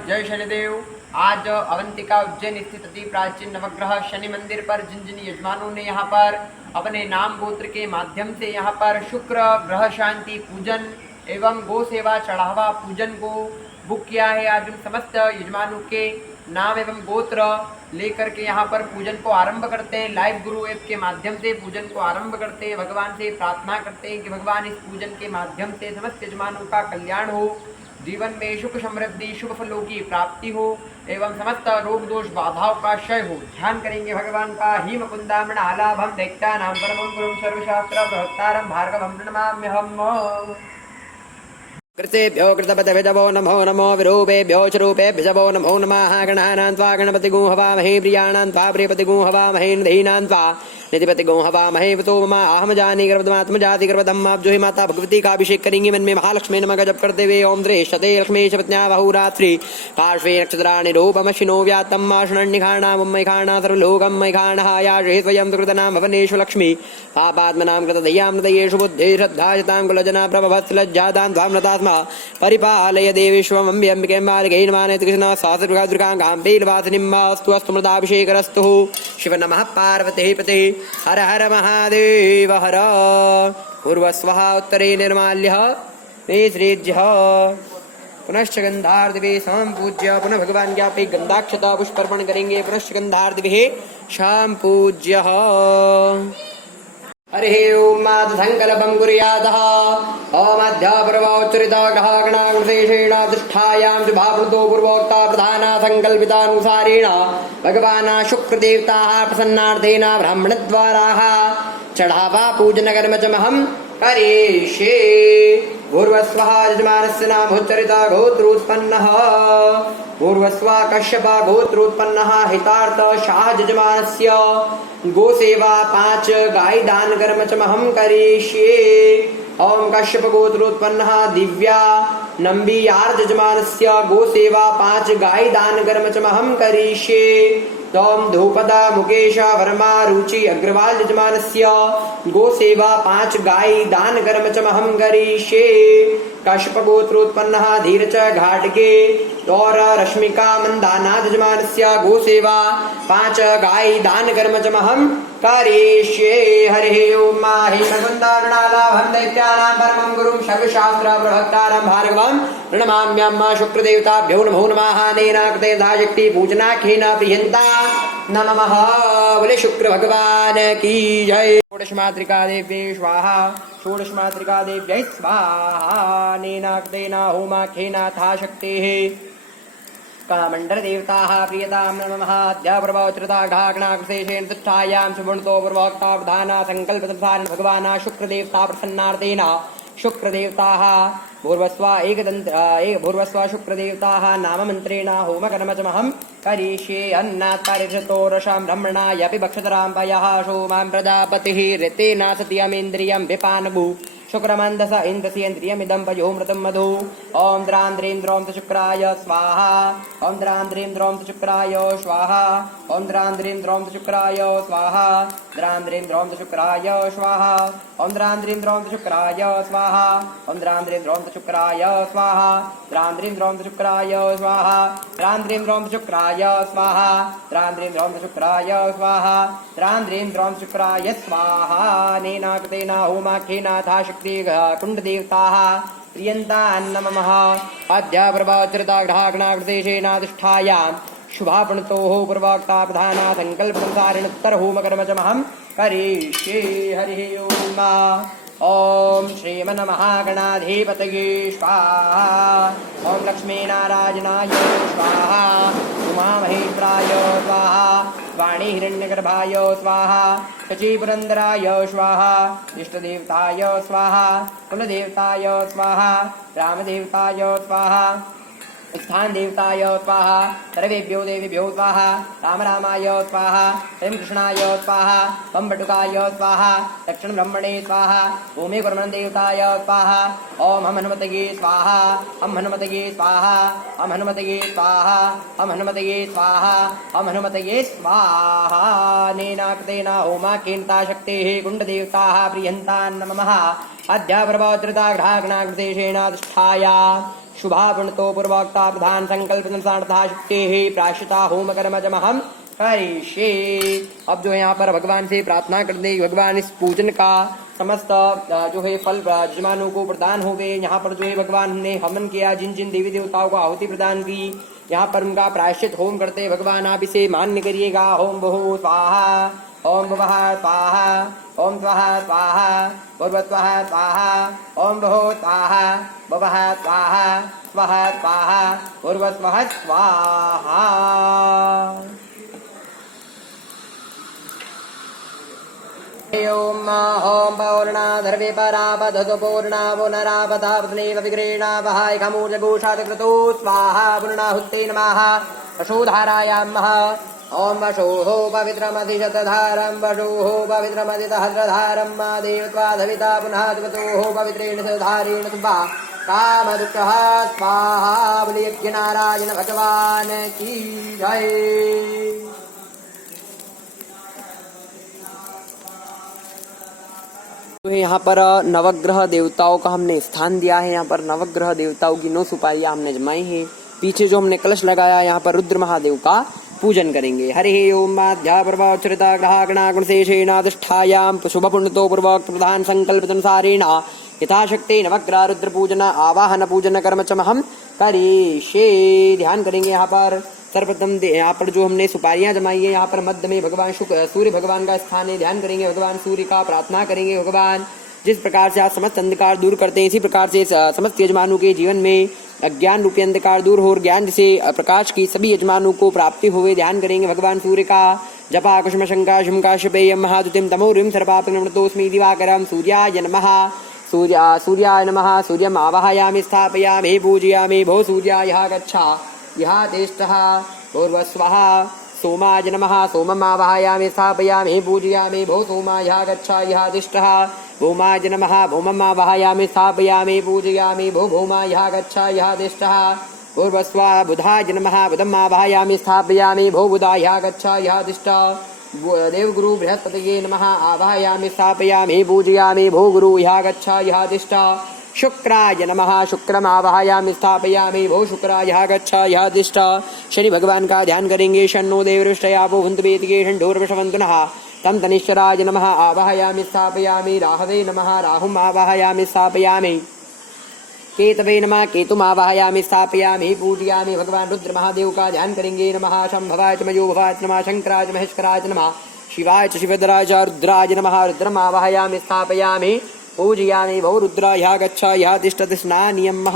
जय शनिदेव। आज अवंतिका उज्जैन स्थित अति प्राचीन नवग्रह शनि मंदिर पर जिन जिन यजमानों ने यहाँ पर अपने नाम गोत्र के माध्यम से यहाँ पर शुक्र ग्रह शांति पूजन एवं गो सेवा चढ़ावा पूजन को बुक किया है, आज उन समस्त यजमानों के नाम एवं गोत्र लेकर के यहाँ पर पूजन को आरंभ करते हैं। लाइव गुरु ऐप के माध्यम से पूजन को आरंभ करते हैं। भगवान से प्रार्थना करते हैं कि भगवान इस पूजन के माध्यम से समस्त यजमानों का कल्याण हो, जीवन में सुख समृद्धि शुभ फलों की प्राप्ति हो एवं समस्त रोग दोष बाधाओं का क्षय हो। ध्यान करेंगे भगवान का। ही मुकुंदामण आलाभम दैत्यानां परमं गुरुं सर्वशास्त्र बृहत्तारं भार्गवं प्रणमाम्यहम्। कृतेभ्यो कृतपतिभिजवो नमो नमो विरूपेभ्यो च रूपेभ्यजवो नमो नमः। गणानां त्वा गणपतिगुं हवामहे, प्रियाणां त्वा प्रियपतिगुं हवामहे, निधीनां त्वा निधिपतिगुं हवामहे। वतो मम अहम जानी गर्भमात्मजाति गर्भधम। आप जो ही माता भगवती का अभिषेक करेंगे, मन में महालक्ष्मी नमः का जप करते हुए ओम द्रेशते लक्ष्मी शपत्न्या बहुरात्रि पार्श्वे नक्षत्राणि रूपमशिनो व्यातम् आशुनन्निखाणा मम्मैखाणा सर्वलोकं मैखाणः याषे स्वयं सुकृतनां भवनेषु लक्ष्मी पापात्मनां कृतदयां हृदयेषु बुद्धि श्रद्धायतां कुलजना प्रभवत्सलज्जातां त्वां नतास्म परिपालय देवीश्वमम्बिके मार्गे नमानेति कृष्ण सहस्रदुर्गां बेलवासिनीम् अस्तु अस्तु मृदाभिषेकरस्तु। शिव नमः पार्वती पते हर हर महादेव हर। पूर्वस्वः उत्तरे निर्माल्यः श्रीज्यः पुनश्च गंधार्दिवे संपूज्य। पुनः भगवान के आप गंधाक्षता पुष्पर्पण करेंगे। पुनश्च गंधार्दिवे संपूज्य। हरि ओम संकल्पं कुर्यातः। ओम अध्यापरवोच्चरितः गणागणशेषेण अधिष्ठायां च भावृतो पूर्वोक्ता प्रधाना संकल्पितानुसारेण भगवान् शुक्रदेवताः प्रसन्नार्थेन ब्राह्मणद्वाराः चढ़ावा पूजन कर्म च महं करिष्ये। भूर्वस्वः यजमानस्य नामोच्चरितः गोत्रोत्पन्नः। भूर्वस्वः कश्यपः गोत्रोत्पन्नः। हितार्थ शाह यजमानस्य गोसेवा 5 गाय दान कर्म च महं करिष्ये। ओम कश्यप गोत्रोत्पन्नः दिव्या नम्बियार्थ यजमानस्य गोसेवा 5 गाय दान कर्म च महं करिष्ये। तोम धूपदा मुकेश वर्मा रुचि अग्रवाल यजमानस्य गोसेवा 5 गाय दान कर्म च महं करिष्ये। कश्यप गोत्रोत्पन्नः धीरज घाटगे और रश्मिका मंदानाथ यजमानस्य गोसेवा 5 गाय दान कर्म च महं करिष्ये। हरि ओम हिमकुंदारुणालाभं दैत्यानां परमं गुरुं सर्वशास्त्र बृहत्तारं भार्गवं प्रणमाम्यहम्। शुक्रदेवताभ्यो नमो नमः। नेना कृते यथाशक्ति पूजनाख्येन प्रियन्ता नमः। बोले शुक्र भगवान की जय। षोडश मातृका देव्यै स्वाहा। षोडश मातृका देव्यै स्वाहा। नेना कृतेन होमाख्येन यथाशक्तिः कामण्डल देवताः प्रियतां नमः। अध्यापरवोच्चरितः तिष्ठायां सुवर्णतो पूर्वोक्ता प्रधाना संकल्पतनुसारेण भगवान् शुक्रदेवता प्रसन्नार्थेन शुक्रदेवताः भूर्वस्व शुक्रदेवताः नाम मन्त्रेण होमकर्म च महं करिष्ये। अन्नात् परिषतो रसां ब्रह्मणायपि भक्षतरां पयः सोमां प्रजापतिः ऋतेन सत्यमेन्द्रियं विपानभू शुक्रमन्दस इन्द्रस्येन्द्रियमिदं पयोमृतं मधु। ओम द्रान्द्रेन्द्रों च शुक्राय स्वाहा। ओम द्रान्द्रेन्द्रों च शुक्राय स्वाहा। ओम द्रान्द्रेन्द्रों च शुक्राय स्वाहा। द्रान्द्रेन्द्रों च शुक्राय स्वाहा। ओम द्रान्द्रेन्द्रों च शुक्राय स्वाहा। ओम द्रान्द्रेन्द्रों च शुक्राय स्वाहा। द्रान्द्रेन्द्रों च शुक्राय स्वाहा। द्रान्द्रेन्द्रों च शुक्राय स्वाहा। द्रान्द्रेन्द्रों च शुक्राय स्वाहा। द्रान्द्रेन्द्रों च शुक्राय स्वाहा। नेना कृतेन होमाख्येन यथाशक्ति कुण्डदेवताः प्रियन्तां नमः। अध्यापरवोच्चरितः शुभापणतोः पूर्वोक्ता प्रधाना संकल्पनुसारेण उत्तरहोमकर्म च महं करिष्ये। हरिः ओम। ओम श्रीमन्महागणाधिपतये स्वाहा। ओम लक्ष्मीनारायणाय स्वाहा। उमामहेश्वराय स्वाहा। वाणी हिरण्यगर्भाय स्वाहा। शचीपुरन्दराय स्वाहा। इष्टदेवताय स्वाहा। कुलदेवताय स्वाहा। रामदेवताय स्वाहा। स्थान देवताय स्वाहा। सर्वेभ्यो देवीभ्यो स्वाहा। राम रामाय स्वाहा। प्रेम कृष्णाय स्वाहा। बम्बटुकाय स्वाहा। दक्षिण ब्रह्मणे स्वाहा। भूमि कुर्मन् देवताय स्वाहा। ओम हम हनुमतये स्वाहा। हम हनुमतये स्वाहा। हम हनुमतये स्वाहा। हम हनुमतये स्वाहा। हम हनुमतये स्वाहा। नेना कृतेन होमाख्येन यथाशक्तिः कुण्डदेवताः प्रियन्तां नमः। अध्यापरवोच्चरितः अधिष्ठाया शुभापुण्तो पूर्वोक्ता प्रधान संकल्पनार्थाः शक्तेः प्रायश्चिता होम कर्मजमहं करिष्ये। अब जो है यहाँ पर भगवान से प्रार्थना करते भगवान इस पूजन का समस्त जो है फल यजमानों को प्रदान हो गए। यहाँ पर जो है भगवान ने हवन किया, जिन जिन देवी देवताओं को आहुति प्रदान की, यहाँ पर उनका प्रायश्चित होम करते भगवान आप इसे मान्य करिएगा। ओम बहु स्वाहा, ओम भवः स्वाहा, ओम स्वः स्वाहा, भूर्भुवः स्वाहा, ओम बहु स्वाहा, भवः स्वाहा, स्वः स्वाहा, भूर्भुवः स्वाहा। ओम ओम पूर्णा धर्मे परापदतु पूर्णा पुनरापदापत्नैव विग्रहीणावहाय खमूर्जघोषात् क्रतु स्वाहा पूर्णाहुत्ते नमः। वशोधारायामः ओम वशोः पवित्रमधिशतधारं वशोः पवित्रमधिसहस्रधारं मा देवत्वाधविता पुनः दिवतोः पवित्रेण सधारेण सुभा कामदुःखः स्वाहा। बोलिए यज्ञ नारायण भगवान की जय। तो यहाँ पर नवग्रह देवताओं का हमने स्थान दिया है। यहाँ पर नवग्रह देवताओं की 9 सुपारियां हमने जमाई है। पीछे जो हमने कलश लगाया, यहाँ पर रुद्र महादेव का पूजन करेंगे। हरि ओम माध्यापर्वचरिता ग्रहागणागुणशेषेणाधिष्ठायां शुभपुण्यतो पूर्वोक्त प्रधान संकल्पनुसारेण यथाशक्ति नवग्रह रुद्र पूजन आवाहन पूजन कर्म च महं करिष्ये। ध्यान करेंगे यहाँ पर सर्वप्रथम यहाँ पर जो हमने सुपारियां जमाई है, यहाँ पर मध्य में भगवान सूर्य भगवान का स्थान है। ध्यान करेंगे भगवान सूर्य का, प्रार्थना करेंगे भगवान जिस प्रकार से आप समस्त अंधकार दूर करते हैं, इसी प्रकार से समस्त यजमानों के जीवन में अज्ञान रूपी अंधकार दूर हो और ज्ञान से प्रकाश की सभी यजमानों को प्राप्ति हुए। ध्यान करेंगे भगवान सूर्य का। जपा कुसुम शंका शुंका शुभेयम महादुतिम तमोरिम सर्वापनमतोस्मि दिवाकरम सूर्याय नमः। सूर्याय नमः। सूर्यम आवाहयामि स्थापयामि पूजयामि भो सूर्याय गच्छा यः तिष्ठः पूर्वस्वः। सोमाय नमः। सोमम् आवाहयामि स्थापयामि पूजयामि भो सोमाय गच्छा यः तिष्ठः। भौमाय नमः। भौमम् आवाहयामि स्थापयामि पूजयामि भो भौमाय गच्छा यः तिष्ठः पूर्वस्वः। बुधाय नमः। बुधम् आवाहयामि स्थापयामि भो बुधाय गच्छा यः तिष्ठः। देवगुरु बृहस्पतये नमः। आवाहयामि स्थापयामि पूजयामि भो गुरु यः गच्छा यः तिष्ठः। शुक्राय नमः। शुक्रम आवाहयामि स्थापयामि भो शुक्राय गच्छा यः तिष्ठः। शनि भगवान का ध्यान करेंगे। शन्नो देवऋष्टयापो हुन्तु वेदिके षण्ढोर्वशवन्तु नः। तम तनिश्चराय नमः। आवाहयामि स्थापयामि राहवे नमः। राहुम् आवाहयामि स्थापयामि केतवे नमः। केतुम् आवाहयामि स्थापयामि पूजयामि भगवान रुद्र महादेव का ध्यान करेंगे। नमः शंभवाय च मयोभवाय च नमः। शंकराय च महेश्वराय च नमः। शिवाय च शिवधराय च रुद्राय नमः। रुद्रम् आवाहयामि स्थापयामि पूजयामि भो रुद्राय गच्छा यः तिष्ठति। स्नानियमः।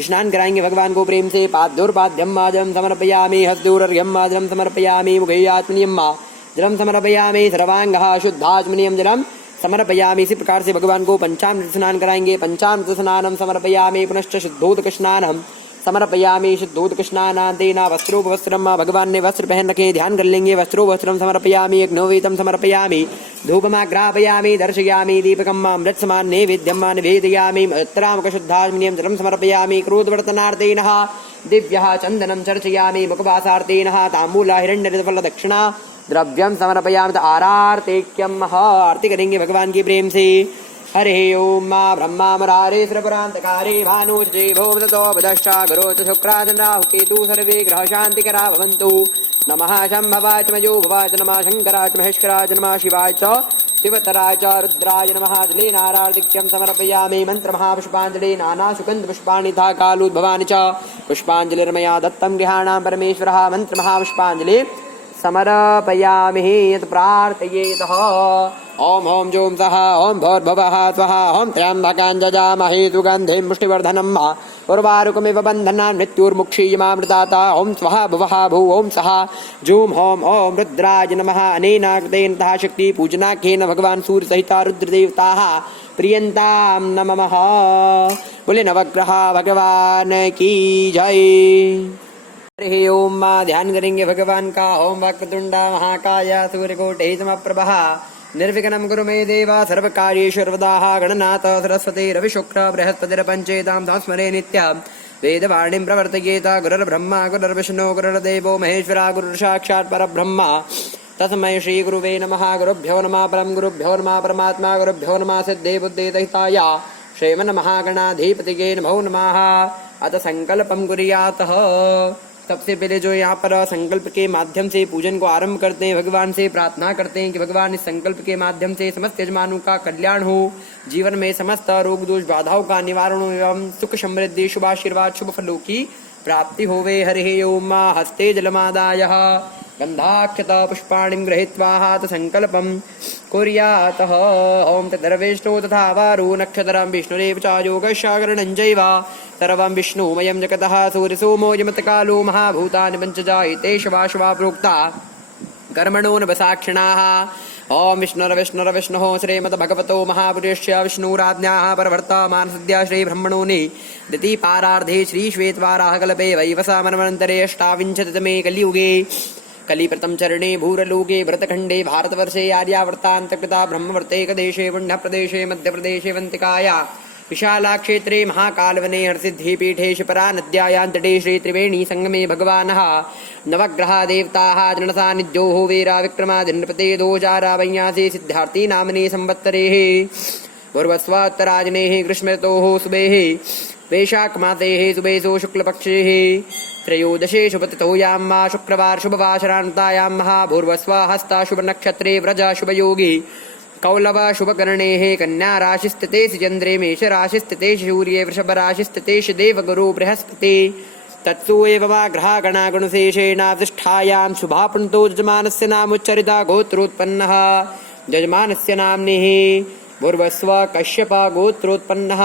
स्नान कराएंगे भगवान को प्रेम से। पाद्योर्पाद्यं माजलं समर्पयामि। हस्तोर्घ्यं माजलं समर्पयामि। मुखे आत्मनियम जलम समर्पयामि। सर्वांगः शुद्धात्मनियम जलम समर्पयामि। इसी प्रकार से भगवान को पंचामृत स्नान कराएंगे। पंचामृत स्नानम समर्पयामि। पुनश्च शुद्धोदक स्नानम समर्पयामि। शुद्धोदक स्नानान्तेन वस्त्रोपवस्त्रम। भगवान ने वस्त्र पहन रखे, ध्यान कर लेंगे। वस्त्रोपवस्त्रम समर्पयामि। यज्ञोपवीतं समर्पयामि। धूपमाग्रापयामि। दर्शयामि। दीपकम् अमृत समान नैवेद्यं निवेदयामि। उत्तरामुखशुद्धात्मनियम जलम समर्पयामि। क्रोधवर्तनार्थेन दिव्यः चन्दनं चर्चयामि। मुखवासार्थेन ताम्बूला हिरण्यफलदक्षिणा द्रव्यम समर्पयामि। आरार्तेक्यम। आरती करेंगे भगवान की प्रेम से। हरे ओम मा ब्रह्मा मुरारे श्रपुरांतकारे भानुजे भोवतो बदश्चा गुरो च शुक्राचन्द्राहु केतु सर्वे ग्रह शांतिकरा भवन्तु। नमः शंभवाय च मयो भवाय च नमः। शंकराय च महेश्वराय च नमः। शिवाय च शिवतराय च रुद्राय नमः। जले नारार्तिक्यं समर्पयामि। मंत्रमहापुष्पाञ्जलि नाना सुगन्ध पुष्पाणि तथा कालोद्भवानि च पुष्पाञ्जलिर्मया दत्तं गृहाणां परमेश्वरः। मंत्रमहापुष्पाञ्जलि समर्पयामि यत् प्रार्थयेतः। ओम ओम जोम सः ओम भूर्भुवः स्वः ओम त्र्यम्बकं जजामहे सुगन्धिं पुष्टिवर्धनम् उर्वारुकमिव बन्धनान् मृत्युर्मुक्षीयमामृतात्। ओम स्वः भुवः भुव ओम सः जूम ओम ओम रुद्राय नमः। अनेन कृतेन तथा शक्ति पूजनाख्येन भगवान सूर्य सहिता रुद्रदेवताः प्रियन्तां नमः। बोले नवग्रह भगवान की जय। हरि ओम ध्यान करेंगे भगवान का। ओम वक्रतुंड महाकाय सूर्यकोटि समप्रभः निर्विघ्नं कुरु मे देव सर्वकार्येषु सर्वदा। गणनाथ सरस्वती रविशुक्र बृहस्पतिर्पञ्चेतां संस्मरे नित्यं। वेदवाणीं प्रवर्तयेत। गुरुर्ब्रह्मा गुरुर्विष्णु गुरुर्देवो महेश्वरा गुरुर्साक्षात् परब्रह्म तस्मै श्री गुरुवे नमः। गुरुभ्यो नमः परम गुरुभ्यो नमः परमात्मा गुरुभ्यो नमः सिद्धे बुद्धे दहिताय श्रीमन्महागणाधिपतये नमो नमः। अतः संकल्पम कुर्यातः। सबसे पहले जो यहाँ पर संकल्प के माध्यम से पूजन को आरंभ करते हैं, भगवान से प्रार्थना करते हैं कि भगवान इस संकल्प के माध्यम से समस्त यजमानों का कल्याण हो, जीवन में समस्त रोग दोष बाधाओं का निवारण हो एवं सुख समृद्धि शुभाशीर्वाद शुभ फलों की प्राप्ति होवे। हरि ओम। हस्ते जलमादाय गंधाक्षत पुष्पाणिं गृहीत्वा संकल्पं कुर्यातः। ओम तदर्विष्णु तथा वारु नक्षत्रं विष्णुरेव च योगशागरणं चैव सर्वं विष्णुमयं जगतः सूर्यसोमो यमतकालो महाभूतानि पञ्चजायते शिवा शिवा प्रोक्ता कर्मणो नवसाक्षिणाः। ओम विष्णुर्विष्णुर्विष्णुः श्रीमद्भगवतो महापुरुषस्य विष्णुराज्ञाः परवर्तमानसद्य श्रीब्रह्मणोनि द्वितीयपारार्धे श्रीश्वेतवाराहकल्पे वैवस्वतमन्वन्तरे अष्टाविंशतितमे कलियुगे कलिप्रथम चरणे भूरलोके भरतखण्डे भारतवर्षे आर्यावर्तान्तकृता ब्रह्मवर्तेकदेशे पुण्यप्रदेशे मध्यप्रदेशे वन्तिकाया विशालाक्षेत्रे महाकालवने हरसिद्धिपीठे शिपरा नद्यायां तटे श्रीत्रिवेणी संगमे भगवानः नवग्रहा देवताः दृढसान्निध्यो वीरा विक्रमादिनृपते दोजारावय्यासे सिद्धार्थी नामने संवत्सरेः पूर्वस्वात्तराजनेः ग्रीष्मऋतोः शुभेः वैशाखमासेः शुभेषु शुक्लपक्षेः त्रयोदशे शुभतिथौ मा शुक्रवार शुभवासरान्तायां महाभूर्वस्वा हस्ता शुभनक्षत्रे व्रज शुभयोगी कौलव शुभकर्णेः कन्या राशिस्थिते चन्द्रे मेष राशिस्थिते सूर्ये वृषभ राशिस्थिते देवगुरु बृहस्पति तत्सु एव वा ग्रहगणागुणशेषेणाधिष्ठायां शुभापुण्तो यजमानस्य नामोच्चरिता गोत्रोत्पन्नः यजमानस्य नाम्निः भूर्वस्व कश्यप गोत्रोत्पन्नः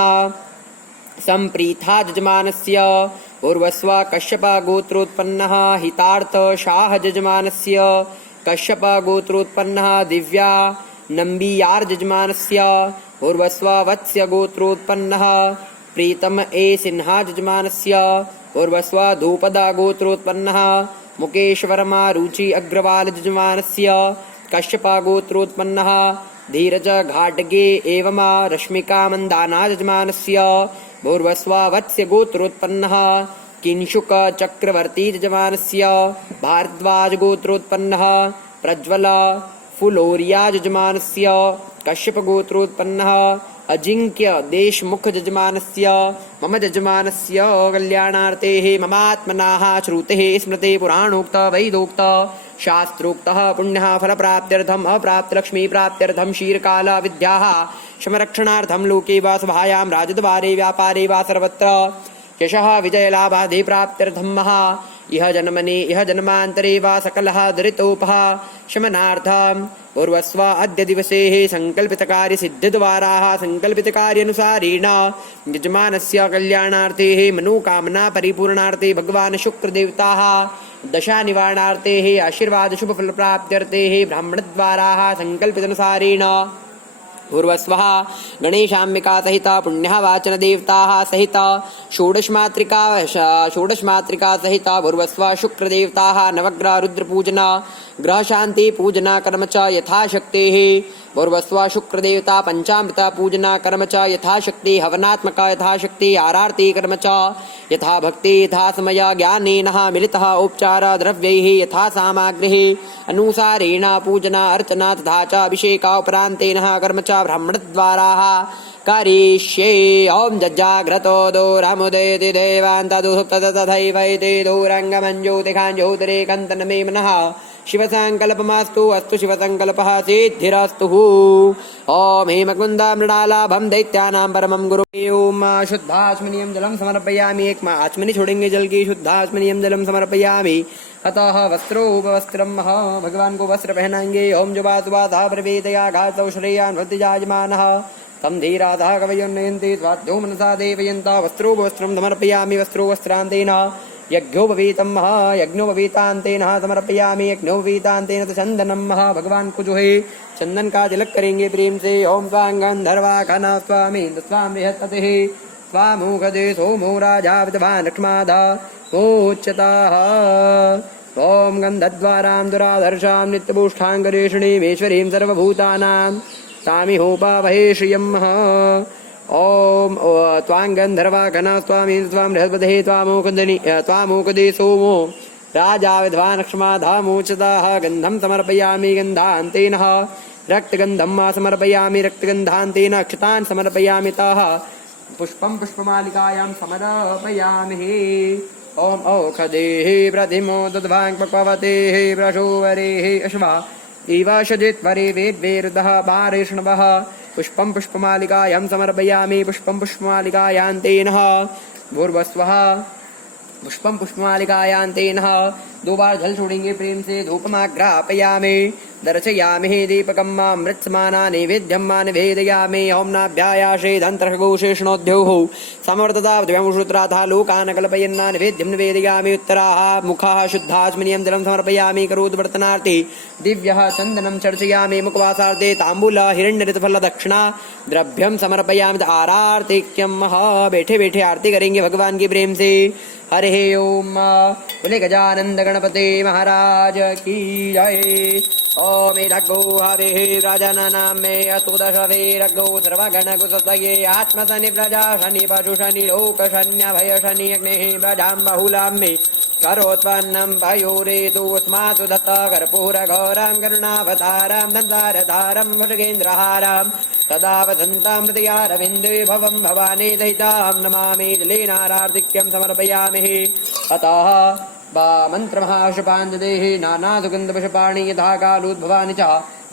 सम्प्रीता यजमानस्य भूर्वस्व कश्यप गोत्रोत्पन्नः हितार्थ शाह यजमानस्य कश्यप गोत्रोत्पन्नः दिव्या नम्बियार यजमानस्य भूर्वस्व वत्स्य गोत्रोत्पन्नः प्रीतम ए सिन्हा यजमानस्य भूर्वस्व धूपदा गोत्रोत्पन्नः मुकेश वर्मा रुचि अग्रवाल यजमानस्य कश्यप गोत्रोत्पन्नः धीरज घाटगे एवं रश्मिका मंदाना यजमानस्य भूर्वस्व वत्स्य गोत्रोत्पन्नः किंशुक चक्रवर्ती यजमानस्य भारद्वाज गोत्रोत्पन्नः प्रज्वल फुलोरिया यजमानस्य कश्यप गोत्रोत्पन्नः अजिंक्य देशमुख यजमानस्य मम यजमानस्य कल्याणार्थे ममात्मनाः श्रुतेः स्मृते पुराणोक्त वैदोक्त शास्त्रोक्तः पुण्यः फलप्राप्त्यर्थम् अप्राप्तलक्ष्मी प्राप्त्यर्थं शीर्काल विद्याः शमरक्षणार्थं लोके वा सभायां राजद्वारे व्यापारे वा सर्वत्र यशः विजयलाभादि प्राप्त्यर्थं महा इह जन्मान्तरे वा सकलः दुरितोपः शमनार्थं पूर्वस्व अद्य दिवसे संकल्पितकार्यसिद्धिद्वाराः संकल्पितकार्यानुसारेण यजमानस्य कल्याणार्थे मनोकामना परिपूर्णार्थे भगवान् शुक्रदेवताः दशा निवारणार्थे आशीर्वाद शुभ फल प्राप्त्यर्थे ब्राह्मणद्वाराः संकल्पितानुसारेण पूर्वस्वः गणेशाम्बिका सहित पुण्यः वाचन देवताः सहित षोडशमात्रिका सहित पूर्वस्व शुक्रदेवताः नवग्रह रुद्रपूजना ग्रह शांति पूजना कर्म च यथाशक्तेः पूर्वस्व शुक्रदेवता पंचामृता पूजना कर्म च यथाशक्ति हवनात्मका यथाशक्ति आरार्ति कर्म च यथा भक्ति यथा समय ज्ञानेन मिलितः उपचार द्रव्यैः यथा सामग्रिः अनुसारेण पूजना अर्चना तथा च अभिषेकोपरान्तेन कर्म च ब्राह्मणद्वाराः करिष्ये। ओम जज्जाग्रतो दोरमुदेति देवान्तदु तथैवैति दूरङ्गमञ्ज्योतिखाञ्ज्योतिरेकन्तनमे मनः शिवसङ्कल्पमास्तु अस्तु शिवसङ्कल्पः सिद्धिरस्तु। ओम हेमकुन्द मृणालाभं दैत्यानां परमं गुरु। ओम शुद्धाचमनीयं जलं समर्पयामि। एक आचमनी छोड़ेंगे जल की। शुद्धाचमनीयं जलं समर्पयामि। अतः वस्त्रोपवस्त्रं भगवान को वस्त्र पहनाएंगे। ओम जुबातुबाधा प्रवेदया घातौ श्रेयान् भक्तिजायमानः तम धीराधा कवयोन्नयन्ति स्वाध्यो मनसा देवयन्ता। वस्त्रोपवस्त्रं समर्पयामि। वस्त्रोपवस्त्रान्तेन यज्ञोपवीतं यज्ञोपवीतान्तेन समर्पयामि। यज्ञोपवीतान्तेन चंदनम भगवान को जो है चंदन का तिलक करेंगे प्रेम से। ओम स्वां गंधर्वाखना स्वामी स्वां बृहस्पतिः स्वामुखदे सोमो राजा विद्वान् लक्ष्मादा मोच्यताः। ओम गंधद्वारां दुराधर्षां नित्यपुष्ठाङ्गरेषिणीमेश्वरीं सर्वभूतानां तामिहोपावहे श्रियं। ओम त्वां गंधर्वाघना स्वामी स्वां बृहस्पतिः त्वामुखदे सोमो राजा विद्वान् लक्ष्माधामोचताः। गन्धं समर्पयामि। गन्धान्तेन रक्तगन्धं समर्पयामि। रक्तगन्धान्तेन अक्षतान् समर्पयामि। तः पुष्पं पुष्पमालिकायां समर्पयामि। ओम औषधेः प्रथिमो दद्भाङ्पक्ववतेः प्रशोवरेः अश्वा इवाशजित्वरे वेद्वेरुदः पारेष्णवः पुष्पं पुष्पमालिकायां समर्पयामि। पुष्पं पुष्पमालिकायां तेनः भूर्भुवस्वः पुष्पं पुष्पमालिकायां तेनः 2 बार जल छोड़ेंगे प्रेम से। धूपमाग्रापयामि दर्शयामि दीपकं मृत्समाना नैवेद्यं मा निवेदयामि। ओम नाभ्यायाशे दन्तर्घोषेष्णोद्योः समवर्तताभ्यमुश्रुत्राथा लोकान् कल्पयन्ना निवेद्यं निवेदयामि। उत्तराः मुखाः शुद्धास्मिनियं जलं समर्पयामि। करोद्वर्तनार्थे दिव्यः चन्दनं चर्चयामि। मुखवासार्थे ताम्बूल हिरण्यऋतफल दक्षिणा द्रव्यं समर्पयामि। आरार्तिक्यं बैठे बैठे आरती करेंगे भगवान की प्रेम से। हरे ओम। बोले गजानंद गणपति महाराज की जय। ओम रघो हवे राजनानां मे अस्तु दशवे रघो सर्वगण कुसतये आत्मशनि प्रजा शनि पशु शनि लोक शन्य भय शनि अग्निः प्रजां बहुलां मे करोत्पन्नं पयोरेतु स्मातु दत्त कर्पूरघोरां करुणावतारां दन्तारधारं मृगेन्द्रहारां सदा वसन्तां हृदयारविन्दे भवं भवानी दयितां नमामि। जलेनारार्तिक्यं समर्पयामि। अतः मन्त्रमहाशुपाञ्जलेः नानासुगन्धपुष्पाणि यथा कालोद्भवानि च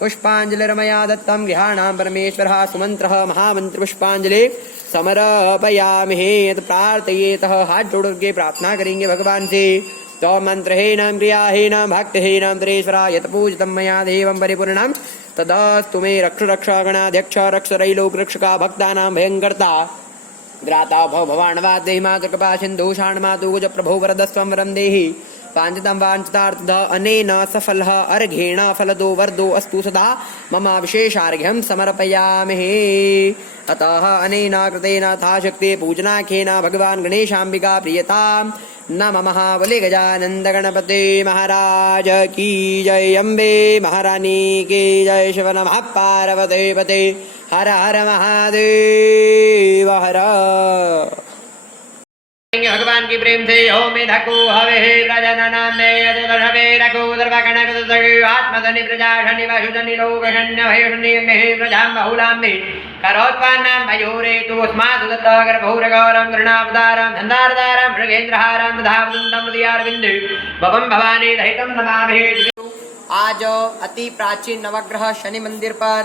पुष्पाञ्जलिर्मया दत्तं गृहाणां परमेश्वरः सुमन्त्रः महामन्त्रपुष्पाञ्जलि समर्पयामि। यत् प्रार्थयेतः हाथ जोड़ के प्रार्थना करेंगे भगवान से। तो मंत्रहेन क्रियाहेन भक्तिहेन तरेश्वरा यत् पूजितं मया देवं परिपूर्णं तदस्तु मे रक्ष रक्ष गणाध्यक्ष रक्ष रैलोक रक्षका भक्तानां भयङ्कर्ता ग्राता भव भवान्वा देहि मातृकृपा सिन्धु शाण्मातु गुज प्रभो वरदस्त्वं वरं देहि वाञ्छितं वाञ्छितार्थद अनेन सफलः अर्घेण फलदो वरदो अस्तु सदा मम विशेषार्घ्यं समर्पयामि। अतः अनेन कृतेन यथाशक्ति पूजनाख्येन भगवान् गणेशाम्बिका प्रियतां नमः। बोले गजानंद गणपति महाराज की जय। अम्बे महारानी की जय। शिव नमः पार्वती पते हर हर महादेव हर। भगवान की प्रेम से ओम धको हवे प्रजननां मे यदुदर्शवे रघु सर्वगण कुसतये आत्मशनि प्रजा शनि पशु शनि लोक शन्य भय शनि मे प्रजां बहुलां मे करोत्पन्नं पयोरेतु स्मातु दत्त गर्भौरगौरं गृणावतारं धन्धारधारं मृगेन्द्रहारं तथा वसन्तं हृदयारविन्दे भवं भवानी दयितं नमामि। आज अति प्राचीन नवग्रह शनि मंदिर पर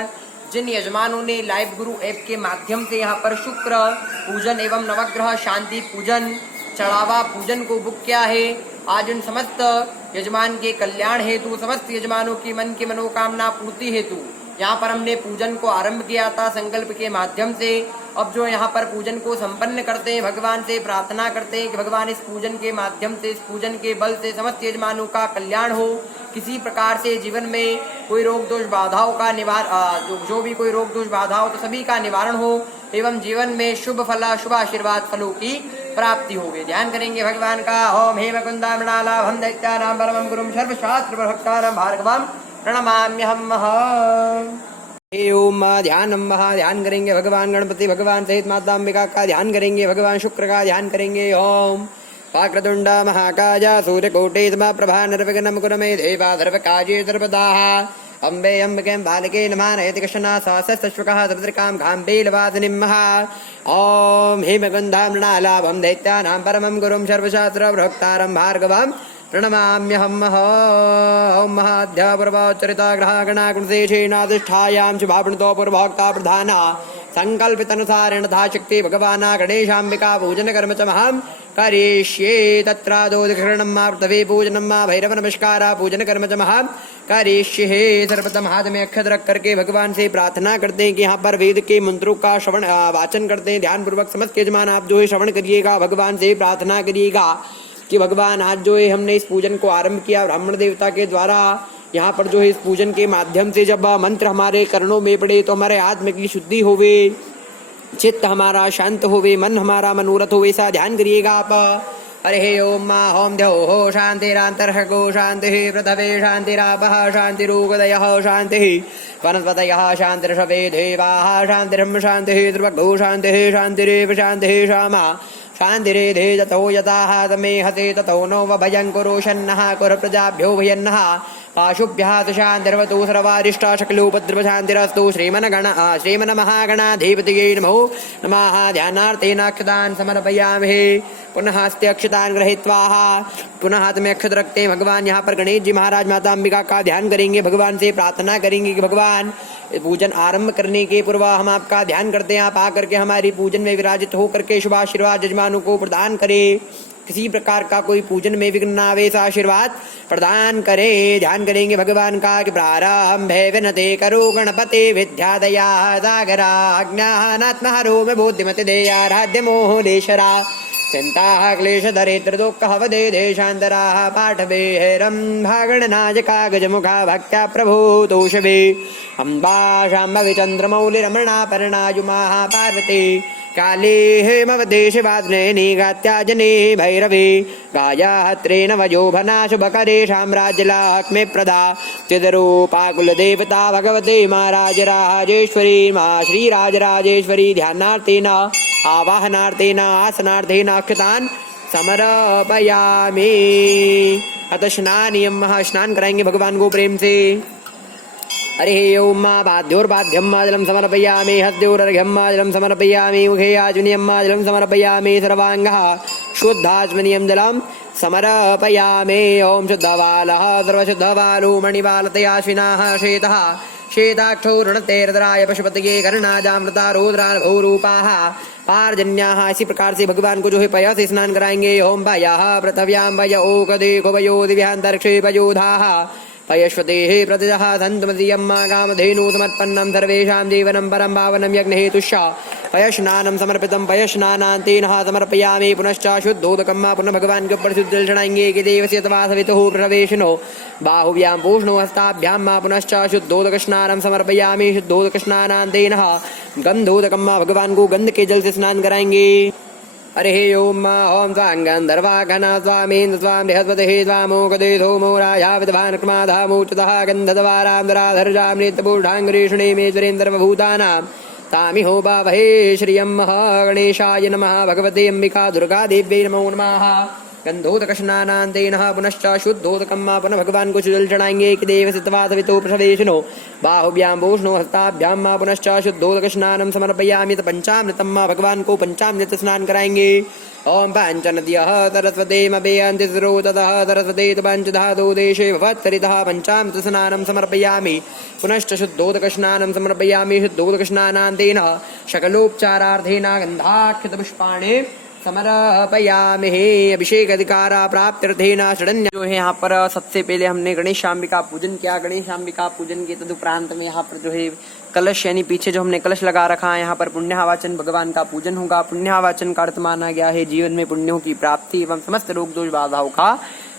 जिन यजमानों ने लाइव गुरु ऐप के माध्यम से यहाँ पर शुक्र पूजन एवं नवग्रह शांति पूजन चढ़ावा पूजन को बुक किया है, आज उन समस्त यजमान के कल्याण हेतु समस्त यजमानों की मन की मनोकामना पूर्ति हेतु यहाँ पर हमने पूजन को आरंभ किया था संकल्प के माध्यम से। अब जो यहाँ पर पूजन को संपन्न करते हैं भगवान से प्रार्थना करते हैं कि भगवान इस पूजन के माध्यम से इस पूजन के बल से समस्त यजमानों का कल्याण हो। किसी प्रकार से जीवन में कोई रोग दोष बाधाओं का निवारण जो भी कोई रोग दोष बाधा हो तो सभी का निवारण हो एवं जीवन में शुभ फल शुभ आशीर्वाद फलों की प्राप्ति होगी। ध्यान करेंगे भगवान का। ओम हे मुकुंदा मृणालाभं दैत्यानां परमं गुरुं सर्वशास्त्र प्रभक्तानां भार्गवं प्रणमाम्यहम्। ओम ध्यानम ध्यान करेंगे भगवान गणपति भगवान सहित माता अंबिका का ध्यान करेंगे, भगवान शुक्र का ध्यान करेंगे। ओम वाक्रतुंड महाकाय सूर्यकोटि समप्रभा निर्विघ्नं कुरु मे देवा सर्वकार्येषु सर्वदा। अम्बे अम्बिके बालके नमः नयति कृष्णा सहस्रश्वकः सर्वत्रिकां घाम्बेलवासिनीं महा। ओम हेमगन्धां मृणालाभं दैत्यानां परमं गुरुं सर्वशास्त्र प्रभक्तारं भार्गवं प्रणमाम्यहम्। ओम महाध्यापूर्वोच्चरिता ग्रहगणागुणशेषेणाधिष्ठायां शुभावृतो पूर्वोक्ता प्रधाना संकल्पितनुसारेण तथा शक्ति भगवान् गणेशाम्बिका पूजन कर्म च महं करिष्ये। तत्रादोदघरणं मा पृथ्वी पूजनं मा भैरव नमस्कार पूजन कर्म च महं करिष्ये। सर्वप्रथम हाथ में अक्षत रख करके भगवान से प्रार्थना करते हैं कि यहाँ पर वेद के मंत्रों का श्रवण वाचन करते हैं। ध्यान पूर्वक समस्त यजमान आप जो है श्रवण करिएगा, भगवान से प्रार्थना करिएगा कि भगवान आज जो है हमने इस पूजन को आरंभ किया ब्राह्मण देवता के द्वारा। यहाँ पर जो है इस पूजन के माध्यम से जब मंत्र हमारे कर्णों में पड़े तो हमारे आत्म की शुद्धि होवे, चित्त हमारा शांत होवे, मन हमारा मनोरथ होवे, ऐसा ध्यान करिएगा आप। हरे ओम मा होम द्यो शांतिरांतर्गो शांति पृथ्वी शांतिरापः शांतिरुदयः शांति वनस्पतयः शांतिर्षवे देवाः शांतिर्ब्रह्म शांतिः सर्वगो शांतिः शांतिरेव शांतिः श्यामा शांतिरेधे ततो यताः तमे हते ततो नो भयं कुरु शन्नः कुरु प्रजाभ्यो भयन्नः पाशुभ्यः शान्तिर्वतु सर्वारिष्टा शकलोपद्रवशान्तिरस्तु श्रीमन्महागणाधिपतये नमो नमः। ध्यानार्थेन अक्षतान् समर्पयामहे। पुनः हस्ते अक्षतान् गृहीत्वा पुनः हाथ में अक्षत रखते हैं भगवान। यहाँ पर गणेश जी महाराज माता अंबिका का ध्यान करेंगे, भगवान से प्रार्थना करेंगे कि भगवान पूजन आरंभ करने के पूर्व हम आपका ध्यान करते हैं, आप आकर के हमारी पूजन में विराजित होकर के शुभ आशीर्वाद यजमानों को प्रदान करें, किसी प्रकार का कोई पूजन में विघ्न ना आवे, आशीर्वाद प्रदान करे। ध्यान करेंगे भगवान का कि प्रारंभे विनते करो गणपते विद्यादया सागराज्ञानात्महरो में बुद्धिमति देयाराध्य मोहलेश्वरा चिंता क्लेश दरिद्र दुख हवदे देशांतरा पाठवे रंभागणनायका गजमुखा भक्त्या प्रभो तोषवे अम्बा शाम्भवी चंद्रमौलि रमणा पर्णायुमा पार्वती काले हेमवदेशवाद्नयनी गात्याजने भैरवे गायात्रेण वयोभना शुभकरे साम्राज्यलाक्ष्मी प्रदा चिदरूपाकुलदेवता भगवते मा राजराजेश्वरी मा श्रीराजराजेश्वरी। ध्यानार्थेन आवाहनार्थेन आसनार्थेन अक्षतान् समर्पयामि। अतः स्नानियम स्नान कराएंगे भगवान को प्रेम से। हरि ओम बाध्योर्बाध्यम जलम समर्पयामि, हस्त्योरर्घ्यम जलम समर्पयामि, मुखे आचमनीयम जलम समर्पयामि, सर्वांगः शुद्धाचमनीयम जलम समर्पयामि। ओम शुद्धबालः सर्वशुद्धबालो मणिबालतयाश्विनाः श्वेतः श्वेताक्षो ऋणतेर्द्राय पशुपतये कर्णाजामृता रौद्रान भूरूपाः पार्जन्याः। इसी प्रकार से भगवान को जो है पय से स्नान कराएंगे। ओम पयः पृथिव्यां पय ओकदे कुवयो दिव्यांतरिक्षे पयोधाः पयश्वतेः प्रतिदः सन्तमदीयं कामधेनु समर्पन्नं सर्वेषां जीवनं परं पावनं यज्ञहेतुश्च पयस्नानं समर्पितं पयस्नानान्तेन समर्पयामि। पुनश्च शुद्धोदकं पुनः भगवान के ऊपर शुद्ध जल चढ़ाएंगे कि देवस्य अथवा सवितुः प्रवेशिनो बाहुव्यां पूष्णो हस्ताभ्यां पुनश्च शुद्धोदक स्नानं समर्पयामि। शुद्धोदक स्नानान्तेन गन्धोदकं भगवान को गंध के जल से स्नान कराएंगे। हरि ओम ओम स्वां गंधर्वाघना स्वामेन्द्र स्वां बृहस्पतिः स्वामोकदे सोमो राजा विद्वान् क्रमाधामोच्युतः गन्धद्वारां दराधर्जामृतपूर्णाङ्गरीषुणीमेश्वरेन्द्रवभूतानां तामिहो भावहे श्रियं गणेशाय नमः। भगवते अंबिका दुर्गा देव्यै नमो नमः। गंधोदक स्नानान्तेन पुनश्च शुद्धोदकं पुनः भगवान को जल चढ़ाएंगे कि देव सित्वा सवितो प्रवेशिनो बाहुव्यां पूष्णो हस्ताभ्यां पुनश्च शुद्धोदक स्नानं समर्पयामि। पंचामृतं भगवान को पंचामृत स्नान कराएंगे। ओम पंचनद्यः सरस्वतीमभियन्ति स्रोततः सरस्वती पंचधातु देशे भवत्सरितः पंचामृत स्नानं समर्पयामि। पुनश्च शुद्धोदक स्नानं समर्पयामि। शुद्धोदक स्नानान्तेन शकलोपचारार्थेन गन्धाक्षत पुष्पाणि समर्पयामि। अभिषेक अधिकार प्राप्त्यर्थेन षडन्य जो है यहाँ पर सबसे पहले हमने गणेशांबिका पूजन किया। गणेशांबिका पूजन के तदुपरांत में यहाँ पर जो है कलश यानी पीछे जो हमने कलश लगा रखा है यहाँ पर पुण्यावाचन भगवान का पूजन होगा। पुण्यावाचन का अर्थ माना गया है जीवन में पुण्यों की प्राप्ति एवं समस्त रोग दोष बाधाओं का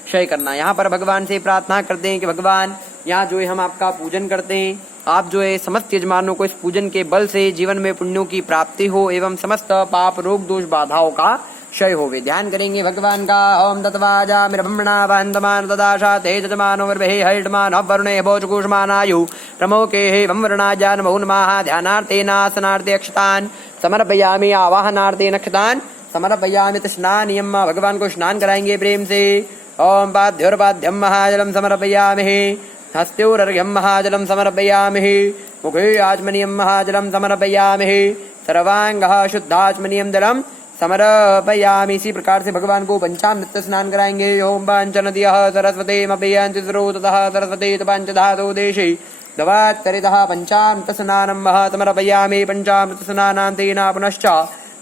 क्षय करना। यहाँ पर भगवान से प्रार्थना करते हैं कि भगवान यहाँ जो है हम आपका पूजन करते हैं, आप जो है समस्त यजमानों को इस पूजन के बल से जीवन में पुण्यों की प्राप्ति हो एवं समस्त पाप रोग दोष बाधाओं का क्षय होवे। ध्यान करेंगे भगवान का। ओम तत्वाजा ब्रह्मणा वंदमान तदाशा तेज जमानो वर्भे हरिमान वरुणे भोजकुष्मानायु प्रमोके हे वंवरणाजान बहुनमाः। ध्यानार्थे नासनार्थे अक्षतान् समर्पयामि। आवाहनार्थे अक्षतान् समर्पयामि। स्नानियम भगवान को स्नान कराएंगे प्रेम से। ओम पाद्योर्पाद्यम महाजलम समर्पयामि। हस्त्योरर्घ्यं महाजलं समर्पयामि। मुखे आचमनीयं महाजलं समर्पयामि। सर्वांगः शुद्धाचमनीयं जलं समर्पयामि। इसी प्रकार से भगवान को पंचामृत स्नान कराएंगे। ओम पंचनद्यः सरस्वतीमभियन्ति स्रोततः सरस्वती पंचधातु देशे भवत्सरितः पंचामृत स्नानं समर्पयामि। पंचामृत स्नानान्तेन पुनश्च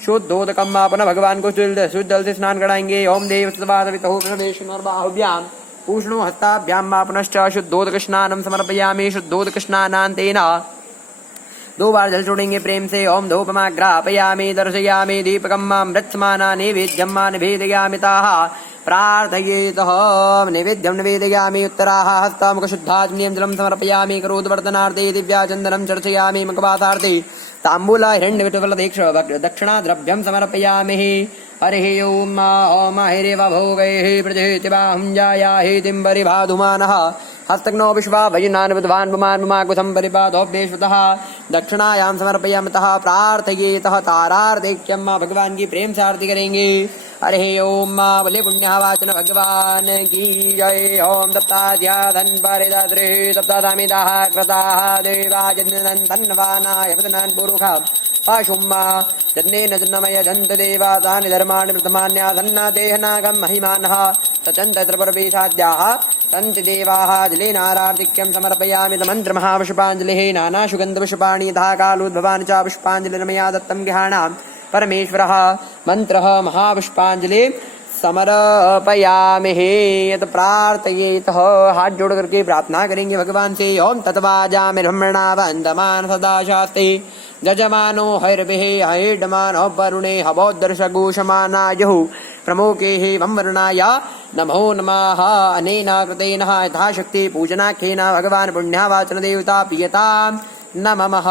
शुद्धोदकं पुनः भगवान को शुद्ध जल से स्नान कराएंगे। ओम देवस्तवादवितुः प्रवेशनोर्बाहुभ्यां पूष्णो हस्ताभ्यां पुनश्च शुद्धोदक स्नानं समर्पयामि। शुद्धोदक स्नानान्तेन 2 बार जल छोड़ेंगे प्रेम से। ओम धूपमाग्रापयामि दर्शयामि दीपकं मृत्समाना नैवेद्यं निवेदयामि ताः प्रार्थयेतः। नैवेद्यं निवेदयामि। उत्तराः हस्तमुखशुद्धाचमनीयं जलं समर्पयामि। करोद्वर्तनार्थे दिव्याचन्दनं चर्चयामि। मुखवासार्थे ताम्बूल हिरण्यविटफलदीक्ष दक्षिणाद्रव्यं समर्पयामि। हरिः ओम ओम हरिव भोगैः प्रजहितिवाहं जायाहि तिम्बरि भाधुमानः हस्तग्नो विश्वा भजनान् विद्वान् पुमान् पुमाकुसं परिपादोभ्येष्वतः दक्षिणायां समर्पयामतः प्रार्थयेतः। तारार्धैक्यं भगवान की प्रेम से आरती करेंगे। हरे ओम बोले पुण्यवाचन भगवान की जय। ओम सप्ताध्याधन परिदृ सप्तमिदा कृता देवा जन्नन तन्वानाय वदनन पुरुषा पाशुम्मा जन्नेन जन्मय जन्त देवा तानि धर्माणि प्रथमान्यासन्ना देहनागं महिमानः सचन्त त्रिपुरवेशाद्याः सन्ति देवाः जलेनारार्तिक्यं समर्पयामि तमन्त्रमहापुष्पाञ्जलिः नानाशुगन्धपुष्पाणि यथा कालोद्भवानि च पुष्पाञ्जलिर्मया दत्तं गृहाणां परमेश्वरः मंत्रः महापुष्पाञ्जलि समर्पयामि। यत प्रार्थयेत हाथ जोड़ करके प्रार्थना करेंगे भगवान से। ओम तत्वाजामि ब्रह्मणा वन्दमान सदा शास्ते जजमानो हरिभिः हयेडमानो वरुणे हवोदर्शगोषमानायुः प्रमोकेः वंवरुणाय नमो नमः। अनेन कृतेन यथाशक्ति पूजनाख्येन भगवान पुण्यावाचन देवता प्रियतां नमः।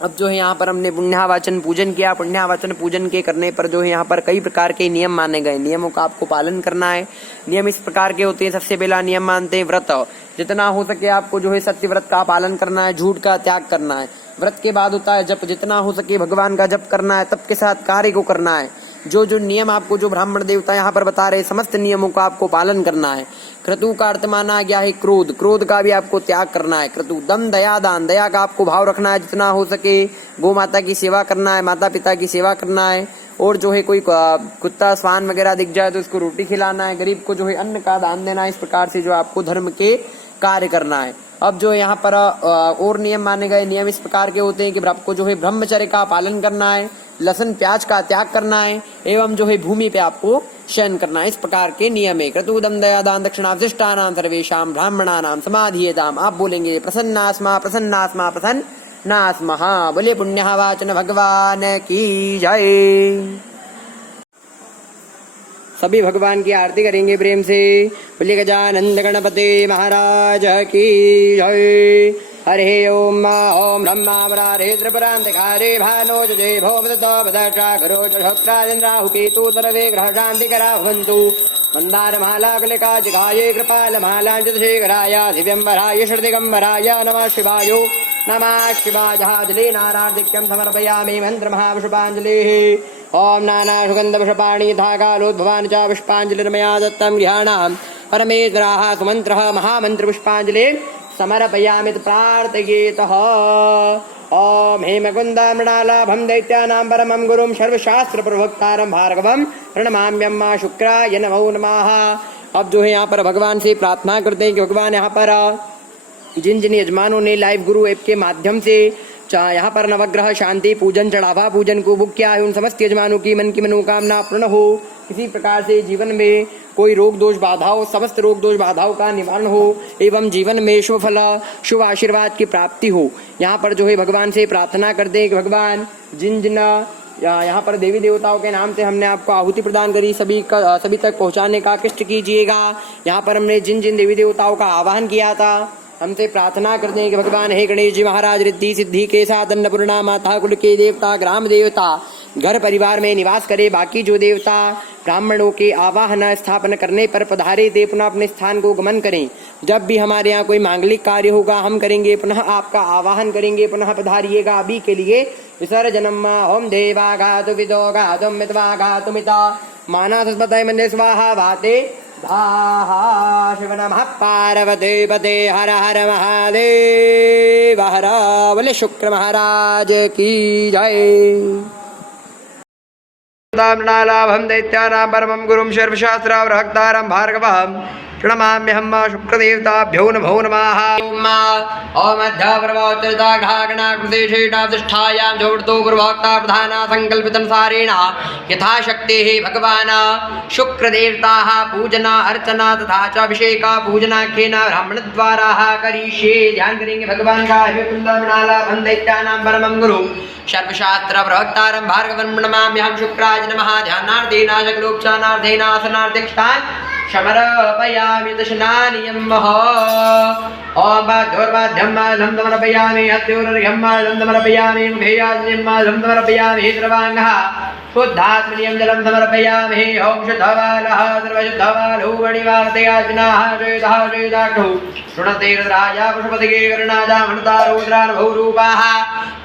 अब जो है यहाँ पर हमने पुण्यावाचन पूजन किया। पुण्यावाचन पूजन के करने पर जो है यहाँ पर कई प्रकार के नियम माने गए। नियमों का आपको पालन करना है। नियम इस प्रकार के होते हैं। सबसे पहला नियम मानते हैं व्रत। जितना हो सके आपको जो है सत्य व्रत का पालन करना है, झूठ का त्याग करना है। व्रत के बाद होता है जप। जितना हो सके भगवान का जप करना है, तप के साथ कार्य को करना है। जो जो नियम आपको जो ब्राह्मण देवता यहाँ पर बता रहे, समस्त नियमों का आपको पालन करना है। क्रतु का अर्थ माना गया है क्रोध। क्रोध का भी आपको त्याग करना है। क्रतु दम दया दान। दया का आपको भाव रखना है। जितना हो सके गौ माता की सेवा करना है, माता पिता की सेवा करना है। और जो है कोई कुत्ता स्वान वगैरह दिख जाए तो उसको रोटी खिलाना है। गरीब को जो है अन्न का दान देना है। इस प्रकार से जो आपको धर्म के कार्य करना है। अब जो यहाँ पर और नियम माने गए। नियम इस प्रकार के होते हैं कि आपको जो है ब्रह्मचर्य का पालन करना है, लहसुन प्याज का त्याग करना है, एवं जो है भूमि पे आपको शयन करना है। इस प्रकार के नियम है। क्रतुदम दया दान दक्षिणावशिष्टानां सर्वेषां ब्राह्मणानां समाधियेताम्। आप बोलेंगे प्रसन्नास्मा प्रसन्नास्मा प्रसन्नास्मः। बोले पुण्यवाचन भगवान की जय। सभी भगवान की आरती करेंगे प्रेम से। बोले गजानंद गणपति महाराज की जय। हरे ओम ओम ब्रह्मा वरारे त्रिपुरांतिकारे भानोज जय भोमदतो बदशा करो जशोत्रादिन्द्राहु केतु सर्वे ग्रह शांतिकरा भवन्तु। मंदार माला कलिका जिघाये कृपाल मालांजितशेखराय दिव्यंबराय श्रुतिगंबराय नमः शिवाय नमः शिवाय। जलेनारार्तिक्यं समर्पयामि मंत्र महापुष्पाञ्जलिः। ओम नाना सुगंध पुष्पाणि यथा कालोद्भवानि च पुष्पाञ्जलिर्मया दत्तं गृहाणां परमेश्वरः सुमन्त्रः महामन्त्र पुष्पाञ्जलि समर्पयामि प्रार्थयेतः। ओम हेमकुंद मृणालाभं दैत्यानां परमं गुरुं सर्वशास्त्र प्रवक्तारं भार्गवं प्रणमाम्यं शुक्राय नमो नमः। अब जो है यहाँ पर भगवान से प्रार्थना करते हैं कि भगवान यहाँ पर जिन जिन यजमानों ने लाइव गुरु ऐप के माध्यम से यहाँ पर नवग्रह शांति पूजन चढ़ावा पूजन को बुक किया है, उन समस्त यजमानों की मन की मनोकामना पूर्ण हो। किसी प्रकार से जीवन में कोई रोग दोष बाधाओं, समस्त रोग दोष बाधाओं का निवारण हो एवं जीवन में शुभ फल शुभ आशीर्वाद की प्राप्ति हो। यहाँ पर जो है भगवान से प्रार्थना करते हैं कि भगवान जिन जिन यहाँ पर देवी देवताओं के नाम से हमने आपको आहुति प्रदान करी, सभी तक पहुँचाने का कष्ट कीजिएगा। यहाँ पर हमने जिन जिन देवी देवताओं का आवाहन किया था, हमसे प्रार्थना करते हैं कि भगवान हे गणेश जी महाराज रिद्धि सिद्धि के साथ अन्नपूर्णा माता कुल के देवता ग्राम देवता घर परिवार में निवास करे। बाकी जो देवता ब्राह्मणों के आवाहन स्थापन करने पर पधारे थे पुनः अपने स्थान को गमन करें। जब भी हमारे यहाँ कोई मांगलिक कार्य होगा हम करेंगे, पुनः आपका आवाहन करेंगे, पुनः पधारिएगा। अभी के लिए विसर्जनम ओम देवा गातु विदो गातु मित्वा गातु मिता माना तस्मते मंदे स्वाहा वाते धाहा शिव नमः पार्वती पते हर हर महादेव हर। बोले शुक्र महाराज की जय। मृणालाभं दैत्यानां परमं गुरुं सर्वशास्त्रावृहक्तारं भार्गवं प्रणमाम्यहं शुक्रदेवताभ्यो नमो नमः। ओम अध्यावरवोच्चरिताघागणाकृतिशेषाधिष्ठायां जोड़तो पूर्वोक्ता प्रधाना संकल्पितनुसारेण यथाशक्तेः भगवान् शुक्रदेवताः पूजना अर्चना तथा च अभिषेका पूजनाख्येन ब्राह्मणद्वारा करिष्ये। ध्यान करेंगे भगवान का। मृणालाभं दैत्यानां परमं गुरुं सर्वशास्त्र प्रवक्तारं भार्गवं प्रणमाम्यहं शुक्राय नमः। ध्यानार्थेन सकलोपचारार्थेन आसनार्थिष्ठान् समर्पयामि दशनानियम्। ओम बाध्योर्बाध्यं मालं समर्पयामि हत्योर्घ्यं मालं समर्पयामि मुखेयाज्ञं मालं समर्पयामि सर्वाङ्गः शुद्धात्मनीयं जलं समर्पयामि। ओम शुद्धवालः सर्वशुद्धवालो मणिवार्तयाजनाः श्वेतः श्वेताक्षौ शृणते रुद्राजा पशुपतिगे कर्णाजा मनतारुद्रानुभवरूपाः